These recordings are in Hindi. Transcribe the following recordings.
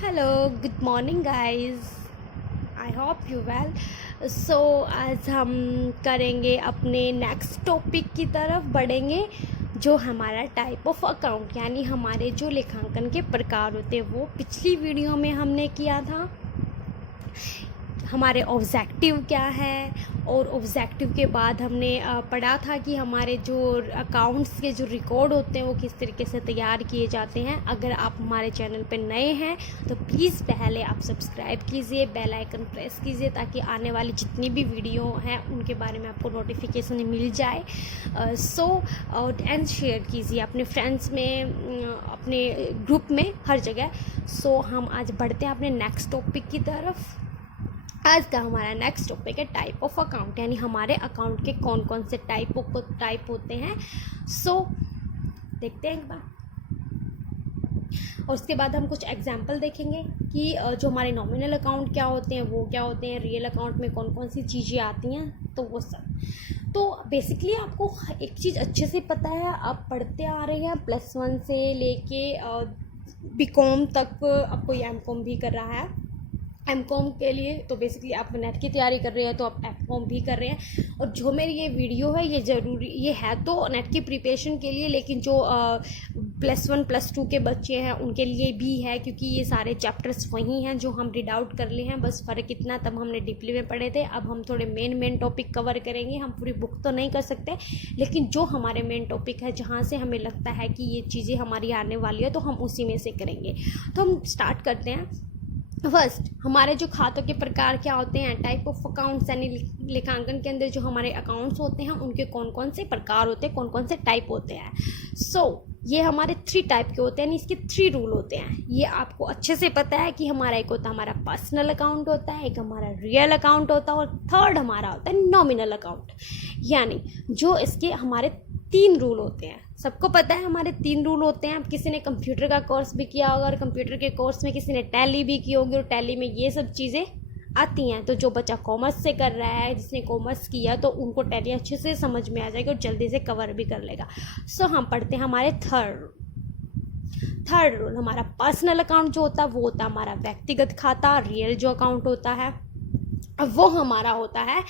Hello, good morning guys. I hope you well. So आज हम करेंगे अपने नेक्स्ट टॉपिक की तरफ बढ़ेंगे, जो हमारा टाइप ऑफ अकाउंट यानी हमारे जो लेखांकन के प्रकार होते हैं। वो पिछली वीडियो में हमने किया था हमारे ऑब्जेक्टिव क्या है, और ऑब्जेक्टिव के बाद हमने पढ़ा था कि हमारे जो अकाउंट्स के जो रिकॉर्ड होते हैं वो किस तरीके से तैयार किए जाते हैं। अगर आप हमारे चैनल पर नए हैं तो प्लीज़ पहले आप सब्सक्राइब कीजिए, बेल आइकन प्रेस कीजिए, ताकि आने वाली जितनी भी वीडियो हैं उनके बारे में आपको नोटिफिकेशन मिल जाए। और एंड शेयर कीजिए अपने फ्रेंड्स में, अपने ग्रुप में, हर जगह। हम आज बढ़ते हैं अपने नेक्स्ट टॉपिक की तरफ। आज का हमारा नेक्स्ट टॉपिक है टाइप ऑफ अकाउंट, यानी हमारे अकाउंट के कौन कौन से टाइप होते हैं। देखते हैं एक बार, और उसके बाद हम कुछ एग्जाम्पल देखेंगे कि जो हमारे नॉमिनल अकाउंट क्या होते हैं, वो क्या होते हैं, रियल अकाउंट में कौन कौन सी चीज़ें आती हैं, तो वो सब। तो बेसिकली आपको एक चीज़ अच्छे से पता है, आप पढ़ते आ रहे हैं +1 से लेके BCom तक, आपको ये MCom भी कर रहा है। MCom के लिए तो बेसिकली आप नेट की तैयारी कर रहे हैं, तो आप MCom भी कर रहे हैं। और जो मेरी ये वीडियो है ये ज़रूरी, ये है तो नेट की प्रिपरेशन के लिए, लेकिन जो +1 +2 के बच्चे हैं उनके लिए भी है, क्योंकि ये सारे चैप्टर्स वही हैं जो हम रीड आउट कर लिए हैं। बस फ़र्क इतना, तब हमने डीपली में पढ़े थे, अब हम थोड़े मेन टॉपिक कवर करेंगे। हम पूरी बुक तो नहीं कर सकते, लेकिन जो हमारे मेन टॉपिक है, जहाँ से हमें लगता है कि ये चीज़ें हमारी आने वाली है, तो हम उसी में से करेंगे। तो हम स्टार्ट करते हैं। फर्स्ट, हमारे जो खातों के प्रकार क्या होते हैं, टाइप ऑफ अकाउंट्स, यानी लेखांकन के अंदर जो हमारे अकाउंट्स होते हैं उनके कौन कौन से प्रकार होते हैं, कौन कौन से टाइप होते हैं। ये हमारे 3 टाइप के होते हैं, यानी इसके 3 रूल होते हैं। ये आपको अच्छे से पता है कि हमारा एक होता है हमारा पर्सनल अकाउंट होता है, एक हमारा रियल अकाउंट होता है, और थर्ड हमारा होता है नॉमिनल अकाउंट। यानी जो इसके हमारे 3 रूल होते हैं। सबको पता है हमारे 3 रूल होते हैं। अब किसी ने कंप्यूटर का कोर्स भी किया होगा, और कंप्यूटर के कोर्स में किसी ने टैली भी की होगी, और टैली में ये सब चीज़ें आती हैं। तो जो बच्चा कॉमर्स से कर रहा है, जिसने कॉमर्स किया, तो उनको टैली अच्छे से समझ में आ जाएगी और जल्दी से कवर भी कर लेगा। हम पढ़ते हैं हमारे थर्ड रूल। हमारा पर्सनल अकाउंट जो होता है वो होता है हमारा व्यक्तिगत खाता। रियल जो अकाउंट होता है वो हमारा होता है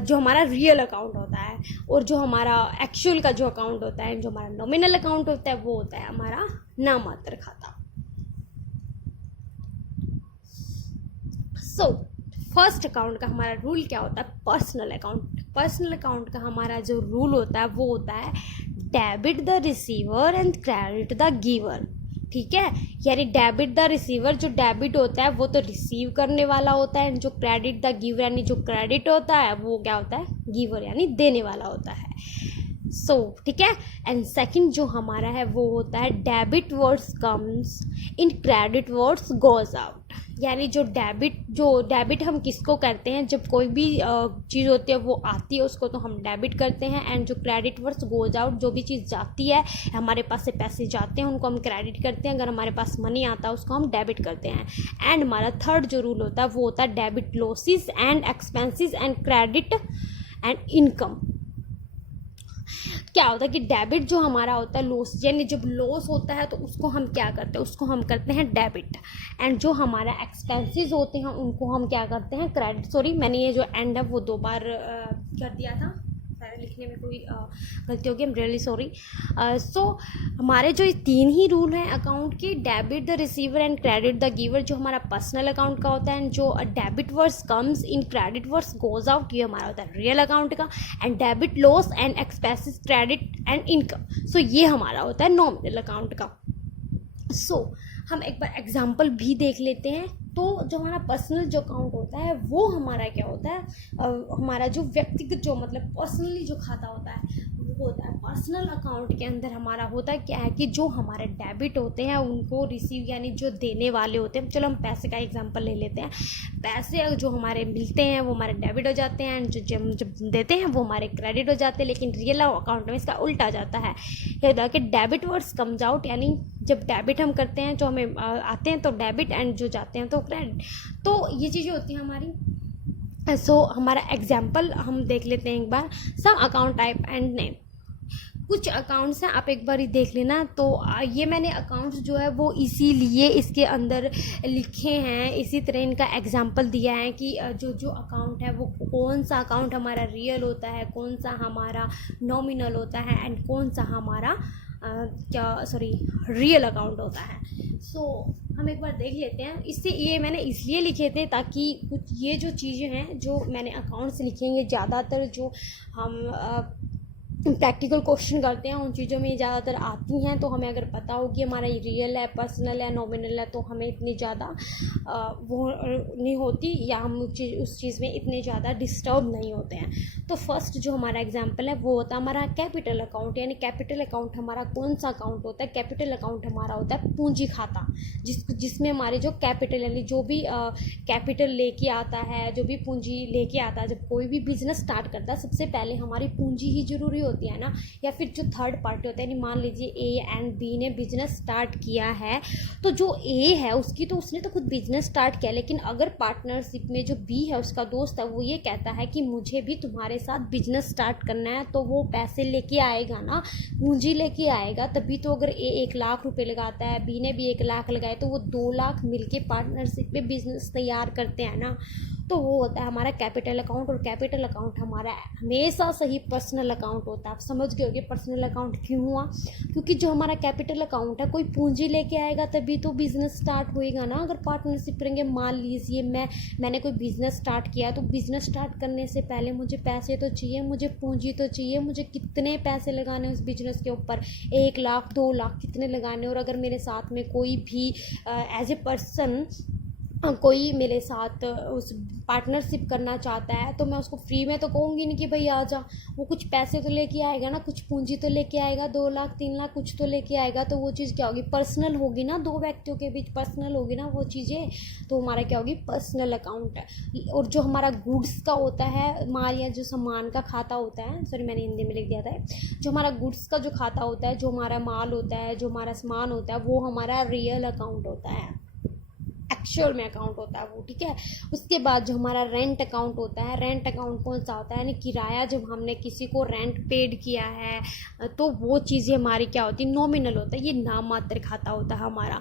जो हमारा रियल अकाउंट होता है। और जो हमारा एक्चुअल का जो अकाउंट होता है, जो हमारा नॉमिनल अकाउंट होता है, वो होता है हमारा नाममात्र खाता। फर्स्ट अकाउंट का हमारा रूल क्या होता है, पर्सनल अकाउंट। पर्सनल अकाउंट का हमारा जो रूल होता है वो होता है debit the receiver and credit the giver. ठीक है, यानी डेबिट द रिसीवर, जो डेबिट होता है वो तो रिसीव करने वाला होता है, जो क्रेडिट द गिवर, यानी जो क्रेडिट होता है वो क्या होता है, गिवर, यानी देने वाला होता है। ठीक है। एंड सेकंड जो हमारा है वो होता है debit words comes in credit words goes out. यानी जो डेबिट हम किसको करते हैं, जब कोई भी चीज़ होती है वो आती है उसको तो हम डेबिट करते हैं। एंड जो क्रेडिट वर्ड्स गोज आउट, जो भी चीज़ जाती है, हमारे पास से पैसे जाते हैं उनको हम क्रेडिट करते हैं। अगर हमारे पास मनी आता है उसको हम डेबिट करते हैं। एंड हमारा थर्ड जो रूल होता है वो होता है debit losses and expenses and credit and income. क्या होता है कि डेबिट जो हमारा होता है लॉस, यानी जब लॉस होता है तो उसको हम क्या करते हैं, उसको हम करते हैं डेबिट। एंड जो हमारा एक्सपेंसेस होते हैं उनको हम क्या करते हैं, क्रेडिट। सॉरी, मैंने ये जो एंड है वो 2 बार कर दिया था, लिखने में कोई गलती होगी, आई एम रियली सॉरी। हमारे जो 3 ही रूल हैं अकाउंट के, debit the receiver and credit the giver, जो हमारा पर्सनल अकाउंट का होता है, एंड जो debit words comes in credit words goes out, ये हमारा होता है रियल अकाउंट का। And debit loss and expenses credit and income, ये हमारा होता है नॉमिनल अकाउंट का। हम एक बार एग्जाम्पल भी देख लेते हैं। तो जो हमारा पर्सनल जो अकाउंट होता है वो हमारा क्या होता है, हमारा जो व्यक्तिगत जो मतलब पर्सनली जो खाता होता है वो होता है पर्सनल अकाउंट के अंदर हमारा होता है क्या है कि जो हमारे डेबिट होते हैं उनको रिसीव, यानी जो देने वाले होते हैं। चलो हम पैसे का एग्जांपल ले लेते हैं। पैसे जो हमारे मिलते हैं वो हमारे डेबिट हो जाते हैं, जब देते हैं वो हमारे क्रेडिट हो जाते हैं। लेकिन रियल अकाउंट में इसका उल्टा जाता है, ये होता है कि डेबिट वर्ड्स कम्स आउट, यानी जब डेबिट हम करते हैं जो हमें आते हैं तो डेबिट, एंड जो जाते हैं तो क्रेडिट। तो ये चीज़ें होती हैं हमारी। हमारा एग्जाम्पल हम देख लेते हैं एक बार। Sum account type and name. कुछ अकाउंट्स हैं, आप एक बार ही देख लेना। तो ये मैंने अकाउंट्स जो है वो इसीलिए इसके अंदर लिखे हैं, इसी तरह इनका एग्जांपल दिया है कि जो जो अकाउंट है वो कौन सा अकाउंट हमारा रियल होता है, कौन सा हमारा नॉमिनल होता है, एंड कौन सा हमारा रियल अकाउंट होता है। सो हम एक बार देख लेते हैं। इससे ये मैंने इसलिए लिखे थे ताकि कुछ ये जो चीज़ें हैं जो मैंने अकाउंट्स लिखे हैं, ये ज़्यादातर जो हम प्रैक्टिकल क्वेश्चन करते हैं उन चीज़ों में ज़्यादातर आती हैं। तो हमें अगर पता हो कि हमारा रियल है, पर्सनल है, नॉमिनल है, तो हमें इतनी ज़्यादा वो नहीं होती, या हम उस चीज़ में इतने ज़्यादा डिस्टर्ब नहीं होते हैं। तो फर्स्ट जो हमारा एग्जांपल है वो होता है हमारा कैपिटल अकाउंट। यानी कैपिटल अकाउंट हमारा कौन सा अकाउंट होता है? कैपिटल अकाउंट हमारा होता है पूंजी खाता, जिसमें हमारे जो कैपिटल यानी जो भी कैपिटल लेके आता है, जो भी पूंजी लेके आता है, जब कोई भी बिजनेस स्टार्ट करता है सबसे पहले हमारी पूंजी ही जरूरी होती है ना। या फिर जो थर्ड पार्टी होता है, यानी मान लीजिए ए एंड बी ने बिजनेस स्टार्ट किया है, तो जो ए है उसने तो खुद बिजनेस स्टार्ट किया, लेकिन अगर पार्टनरशिप में जो बी है उसका दोस्त है वो ये कहता है कि मुझे भी तुम्हारे साथ बिजनेस स्टार्ट करना है, तो वो पैसे लेके आएगा ना, पूंजी लेके आएगा तभी तो। अगर ए 1 लाख रुपए लगाता है, बी ने भी 1 लाख लगाए, तो वो 2 लाख मिलके पार्टनरशिप में बिजनेस तैयार करते हैं ना। तो वो होता है हमारा कैपिटल अकाउंट। और कैपिटल अकाउंट हमारा हमेशा सही पर्सनल अकाउंट होता है। आप समझ गए होंगे पर्सनल अकाउंट क्यों हुआ, क्योंकि जो हमारा कैपिटल अकाउंट है कोई पूंजी लेके आएगा तभी तो बिजनेस स्टार्ट होएगा ना। अगर पार्टनरशिप करेंगे, मान लीजिए मैंने कोई बिजनेस स्टार्ट किया, तो बिजनेस स्टार्ट करने से पहले मुझे पैसे तो चाहिए, मुझे पूंजी तो चाहिए, मुझे कितने पैसे लगाने उस बिजनेस के ऊपर, 1 लाख 2 लाख कितने लगाने। और अगर मेरे साथ में कोई भी एज ए पर्सन कोई मेरे साथ उस पार्टनरशिप करना चाहता है, तो मैं उसको फ्री में तो कहूँगी नहीं कि भाई आ जा। वो कुछ पैसे तो लेके आएगा ना, कुछ पूंजी तो लेके आएगा, 2 लाख 3 लाख कुछ तो लेके आएगा। तो वो चीज़ क्या होगी? पर्सनल होगी ना, 2 व्यक्तियों के बीच पर्सनल होगी ना वो चीज़ें। तो हमारा क्या होगी? पर्सनल अकाउंट है। और जो हमारा गुड्स का होता है, माल या जो सामान का खाता होता है, सॉरी मैंने हिंदी में लिख दिया था, जो हमारा गुड्स का जो खाता होता है, जो हमारा माल होता है, जो हमारा सामान होता है, वो हमारा रियल अकाउंट होता है, एक्चुअल में अकाउंट होता है वो, ठीक है। उसके बाद जो हमारा रेंट अकाउंट होता है, रेंट अकाउंट कौन सा होता है? यानी किराया जब हमने किसी को रेंट पेड किया है तो वो चीज़ें हमारी क्या होती है? नॉमिनल होता है, ये नाम मात्र खाता होता है हमारा।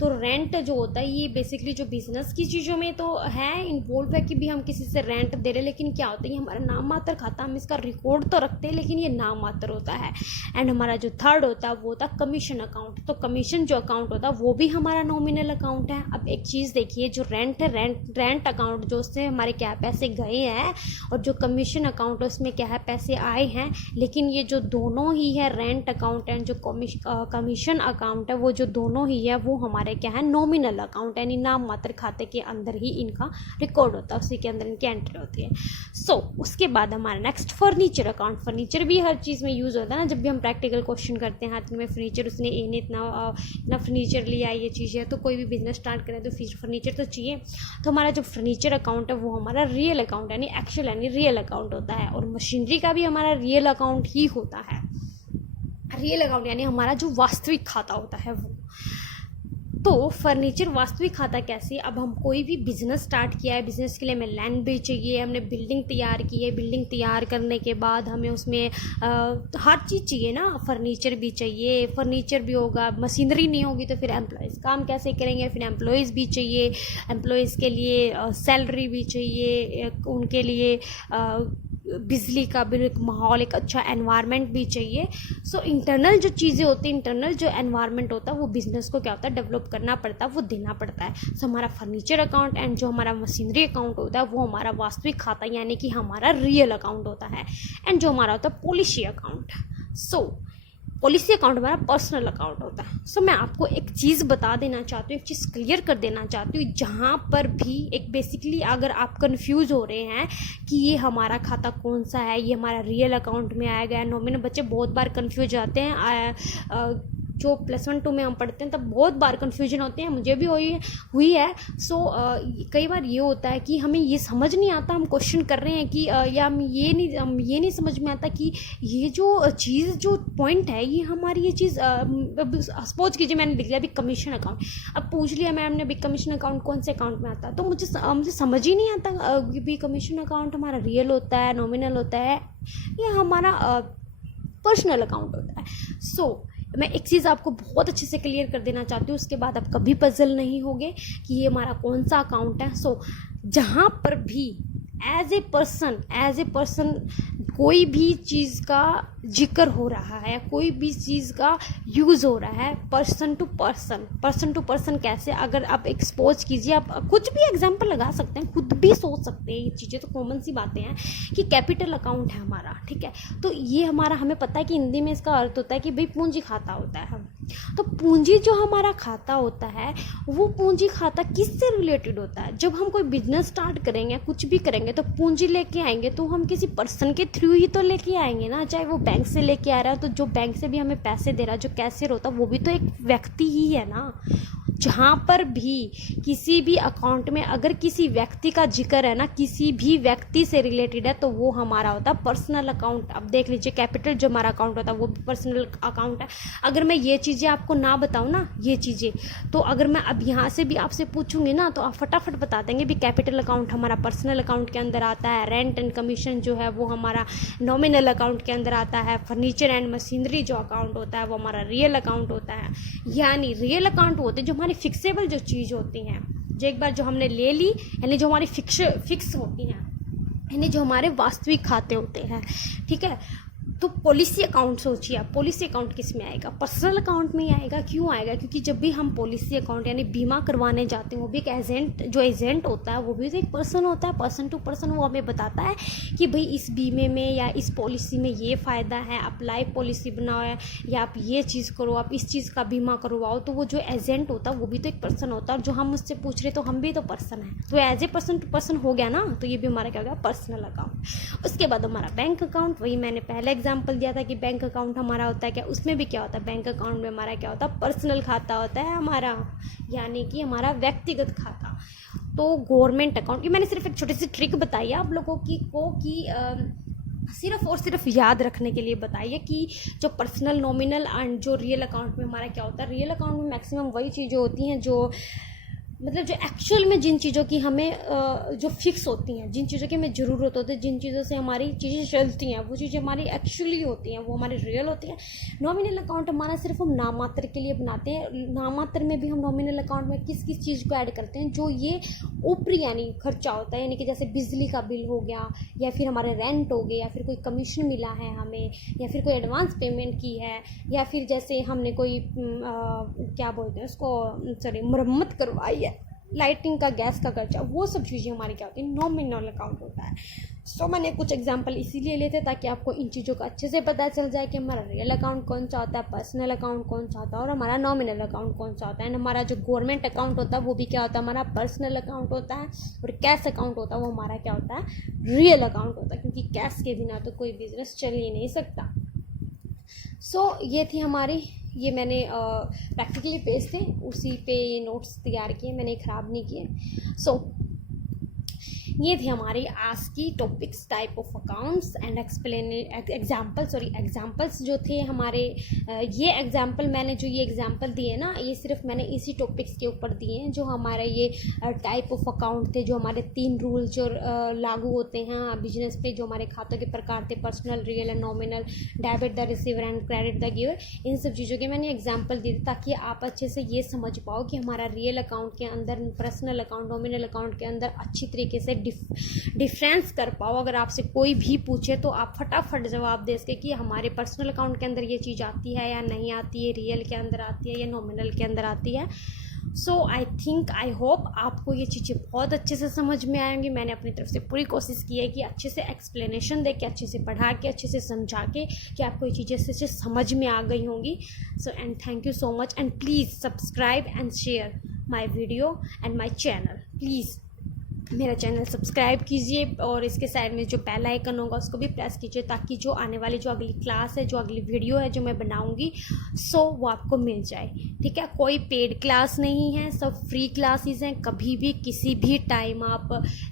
तो रेंट जो होता है ये बेसिकली जो बिजनेस की चीज़ों में तो है इन्वॉल्व है कि भी हम किसी से रेंट दे रहे, लेकिन क्या होता है ये हमारा नाम मात्र खाता, हम इसका रिकॉर्ड तो रखते हैं लेकिन ये नाम मात्र होता है। एंड हमारा जो थर्ड होता है वो होता है कमीशन अकाउंट। तो कमीशन जो अकाउंट होता है वो भी हमारा नॉमिनल अकाउंट है। अब एक चीज़ देखिए, जो रेंट है, रेंट अकाउंट जो उससे हमारे क्या पैसे गए हैं, और जो कमीशन अकाउंट है उसमें क्या है पैसे आए हैं। लेकिन ये जो दोनों ही है, रेंट अकाउंट एंड जो कमीशन अकाउंट है, वो जो दोनों ही है वो हमारे क्या है? नॉमिनल अकाउंट, यानी नाम मात्र खाते के अंदर ही इनका रिकॉर्ड होता है, उसी के अंदर इनकी एंट्री होती है। सो उसके बाद हमारा नेक्स्ट फर्नीचर अकाउंट। फर्नीचर भी हर चीज़ में यूज़ होता है ना, जब भी हम प्रैक्टिकल क्वेश्चन करते हैं हाथ में फर्नीचर, उसने इतना फर्नीचर लिया, ये चीज़ है, तो कोई भी बिजनेस स्टार्ट करें तो फर्नीचर तो चाहिए। तो हमारा जो फर्नीचर अकाउंट है वो हमारा रियल अकाउंट यानी एक्चुअल यानी रियल अकाउंट होता है। और मशीनरी का भी हमारा रियल अकाउंट ही होता है। रियल अकाउंट यानी हमारा जो वास्तविक खाता होता है वो। तो फर्नीचर वास्तविक खाता कैसे? अब हम कोई भी बिज़नेस स्टार्ट किया है, बिज़नेस के लिए हमें लैंड भी चाहिए, हमने बिल्डिंग तैयार की है, बिल्डिंग तैयार करने के बाद हमें उसमें हर चीज़ चाहिए ना, फर्नीचर भी चाहिए, फर्नीचर भी होगा, मशीनरी नहीं होगी तो फिर एम्प्लॉयज़ काम कैसे करेंगे? फिर एम्प्लॉयज़ भी चाहिए, एम्प्लॉयज़ के लिए सैलरी भी चाहिए, उनके लिए बिजली का भी एक माहौल, एक अच्छा एनवायरनमेंट भी चाहिए। सो इंटरनल जो चीज़ें होती हैं, इंटरनल जो एनवायरनमेंट होता है वो बिज़नेस को क्या होता है? डेवलप करना पड़ता है, वो देना पड़ता है। सो हमारा फर्नीचर अकाउंट एंड जो हमारा मशीनरी अकाउंट होता है वो हमारा वास्तविक खाता यानी कि हमारा रियल अकाउंट होता है। एंड जो हमारा होता है पॉलिसी अकाउंट। सो पॉलिसी अकाउंट हमारा पर्सनल अकाउंट होता है। सो मैं आपको एक चीज़ बता देना चाहती हूँ, एक चीज़ क्लियर कर देना चाहती हूँ, जहाँ पर भी एक बेसिकली अगर आप कंफ्यूज हो रहे हैं कि ये हमारा खाता कौन सा है, ये हमारा रियल अकाउंट में आएगा, नॉमिनल, बच्चे बहुत बार कंफ्यूज जाते हैं। जो +1 2 में हम पढ़ते हैं तब बहुत बार कन्फ्यूजन होते हैं, मुझे भी हुई है। सो कई बार ये होता है कि हमें ये समझ नहीं आता, हम क्वेश्चन कर रहे हैं कि या हम ये नहीं समझ में आता कि ये जो चीज़ जो पॉइंट है ये हमारी ये चीज़ सपोज कीजिए मैंने लिख लिया अभी कमीशन अकाउंट। अब पूछ लिया मैम ने अभी कमीशन अकाउंट कौन से अकाउंट में आता है, तो मुझे समझ ही नहीं आता कि कमीशन अकाउंट हमारा रियल होता है, नॉमिनल होता है, या हमारा पर्सनल अकाउंट होता है। मैं एक चीज़ आपको बहुत अच्छे से क्लियर कर देना चाहती हूँ, उसके बाद आप कभी पजल नहीं होगे कि ये हमारा कौन सा अकाउंट है। जहाँ पर भी एज ए पर्सन कोई भी चीज़ का जिक्र हो रहा है, कोई भी चीज़ का यूज़ हो रहा है, पर्सन टू पर्सन कैसे, अगर आप एक्सपोज कीजिए, आप कुछ भी एग्जांपल लगा सकते हैं, खुद भी सोच सकते हैं, ये चीज़ें तो कॉमन सी बातें हैं कि कैपिटल अकाउंट है हमारा, ठीक है। तो ये हमारा, हमें पता है कि हिंदी में इसका अर्थ होता है कि भाई पूंजी खाता होता है। तो पूंजी जो हमारा खाता होता है, वो पूंजी खाता किससे रिलेटेड होता है? जब हम कोई बिजनेस स्टार्ट करेंगे, कुछ भी करेंगे, तो पूंजी लेके आएंगे तो हम किसी पर्सन के थ्रू ही तो लेके आएंगे ना। चाहे वो बैंक से लेके आ रहा है, तो जो बैंक से भी हमें पैसे दे रहा है, जो कैशियर होता है, वो भी तो एक व्यक्ति ही है ना। जहाँ पर भी किसी भी अकाउंट में अगर किसी व्यक्ति का जिक्र है ना, किसी भी व्यक्ति से रिलेटेड है, तो वो हमारा होता है पर्सनल अकाउंट। अब देख लीजिए, कैपिटल जो हमारा अकाउंट होता है वो भी पर्सनल अकाउंट है। अगर मैं ये चीज़ें आपको ना बताऊँ ना, ये चीज़ें, तो अगर मैं अब यहाँ से भी आपसे पूछूंगी ना, तो आप फटाफट बता देंगे भी कैपिटल अकाउंट हमारा पर्सनल अकाउंट के अंदर आता है, रेंट एंड कमीशन जो है वो हमारा नॉमिनल अकाउंट के अंदर आता है, फर्नीचर एंड मशीनरी जो अकाउंट होता है वो हमारा रियल अकाउंट होता है। यानी रियल अकाउंट होते हैं जो हमारी फिक्सेबल जो चीज़ होती हैं, जो एक बार जो हमने ले ली, यानी जो हमारी फिक्स होती हैं, यानी जो हमारे वास्तविक खाते होते हैं, ठीक है। तो पॉलिसी अकाउंट सोचिए आप, पॉलिसी अकाउंट किस में आएगा? पर्सनल अकाउंट में ही आएगा। क्यों आएगा? क्योंकि जब भी हम पॉलिसी अकाउंट यानी बीमा करवाने जाते हैं, वो भी एक एजेंट, जो एजेंट होता है वो भी एक पर्सन होता है, पर्सन टू पर्सन। वो हमें बताता है कि भाई इस बीमे में या इस पॉलिसी में ये फ़ायदा है, आप लाइफ पॉलिसी बनाओ या आप ये चीज़ करो, आप इस चीज़ का बीमा करवाओ। तो वो जो एजेंट होता है वो भी तो एक पर्सन होता है, और जो हम उससे पूछ रहे तो हम भी तो पर्सन हैं। तो as a person to person हो गया ना, तो ये भी हमारा क्या हो गया? Personal account. उसके बाद हमारा बैंक अकाउंट, वही मैंने पहले एग्जाम्पल दिया था कि बैंक अकाउंट हमारा होता है क्या, उसमें भी क्या होता है? बैंक अकाउंट में हमारा क्या होता है? पर्सनल खाता होता है हमारा, यानी कि हमारा व्यक्तिगत खाता। तो गवर्नमेंट अकाउंट, ये मैंने सिर्फ एक छोटी सी ट्रिक बताई है आप लोगों की सिर्फ और सिर्फ याद रखने के लिए बताइए कि जो पर्सनल, नॉमिनल एंड जो रियल अकाउंट में हमारा क्या होता है। रियल अकाउंट में मैक्सिमम वही चीज़ें होती हैं जो मतलब जो एक्चुअल में जिन चीज़ों की हमें जो फिक्स होती हैं, जिन चीज़ों की हमें ज़रूरत होती है, जिन चीज़ों से हमारी चीज़ें चलती हैं, वो चीज़ें हमारी एक्चुअली होती हैं, वो हमारी रियल होती हैं। नॉमिनल अकाउंट हमारा सिर्फ हम नामात्र के लिए बनाते हैं। नामात्र में भी हम नॉमिनल अकाउंट में किस किस चीज़ को ऐड करते हैं? जो ये ऊपरी यानी खर्चा होता है, यानी कि जैसे बिजली का बिल हो गया, या फिर हमारे रेंट हो गए, या फिर कोई कमीशन मिला है हमें, या फिर कोई एडवांस पेमेंट की है, या फिर जैसे हमने कोई क्या बोलते हैं उसको, सॉरी, मरम्मत करवाई है, लाइटिंग का, गैस का खर्चा, वो सब चीज़ें हमारी क्या होती है? नॉमिनल अकाउंट होता है। मैंने कुछ एग्जांपल इसीलिए लिए थे ताकि आपको इन चीज़ों का अच्छे से पता चल जाए कि हमारा रियल अकाउंट कौन सा होता है, पर्सनल अकाउंट कौन सा होता है, और हमारा नॉमिनल अकाउंट कौन सा होता है। एंड हमारा जो गवर्नमेंट अकाउंट होता है वो भी क्या होता है? हमारा पर्सनल अकाउंट होता है। और कैश अकाउंट होता है वो हमारा क्या होता है? रियल अकाउंट होता है, क्योंकि कैश के बिना तो कोई बिजनेस चल ही नहीं सकता। ये थी हमारी, ये मैंने प्रैक्टिकली पेज थे, उसी पे ये नोट्स तैयार किए, मैंने ख़राब नहीं किए। ये थे हमारी आज की topics, type of accounts and examples जो थे हमारे। ये एग्जाम्पल मैंने जो ये एग्जाम्पल दिए ना, ये सिर्फ मैंने इसी टॉपिक्स के ऊपर दिए हैं, जो हमारे ये टाइप ऑफ अकाउंट थे, जो हमारे 3 रूल जो लागू होते हैं बिजनेस पे, जो हमारे खातों के प्रकार थे, personal, real and nominal, debit the receiver and credit the giver. इन सब चीज़ों के मैंने एग्जाम्पल दिए ताकि आप अच्छे से ये समझ पाओ कि हमारा रियल अकाउंट के अंदर, पर्सनल अकाउंट, नॉमिनल अकाउंट के अंदर अच्छी तरीके से डिफरेंस कर पाओ। अगर आपसे कोई भी पूछे तो आप फटाफट जवाब दे सके कि हमारे पर्सनल अकाउंट के अंदर ये चीज़ आती है या नहीं आती है, रियल के अंदर आती है या नॉमिनल के अंदर आती है। आई होप आपको ये चीज़ें बहुत अच्छे से समझ में आएंगी। मैंने अपनी तरफ से पूरी कोशिश की है कि अच्छे से एक्सप्लेनेशन दे के, अच्छे से पढ़ा के, अच्छे से समझा के, कि आपको ये चीज़ें अच्छे से समझ में आ गई होंगी। And thank you so much, and please subscribe and share my video and my channel. Please मेरा चैनल सब्सक्राइब कीजिए, और इसके साइड में जो बेल आइकन होगा उसको भी प्रेस कीजिए, ताकि जो आने वाली जो अगली क्लास है, जो अगली वीडियो है जो मैं बनाऊंगी, वो आपको मिल जाए। ठीक है, कोई पेड क्लास नहीं है, सब फ्री क्लासेस हैं, कभी भी किसी भी टाइम आप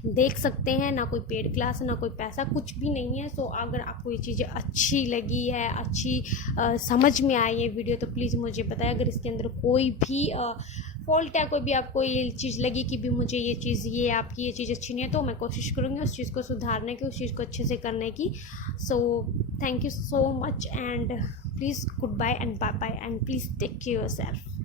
देख सकते हैं। ना कोई पेड क्लास है, ना कोई पैसा, कुछ भी नहीं है। अगर आपको ये चीज़ें अच्छी लगी है, अच्छी समझ में आई है वीडियो, तो प्लीज़ मुझे बताएं। अगर इसके अंदर कोई भी फॉल्ट है, कोई भी आपको ये चीज़ लगी कि भी मुझे ये चीज़, ये आपकी ये चीज़ अच्छी नहीं है, तो मैं कोशिश करूँगी उस चीज़ को सुधारने की, उस चीज़ को अच्छे से करने की. So thank you so much and please goodbye and bye bye and please take care your self.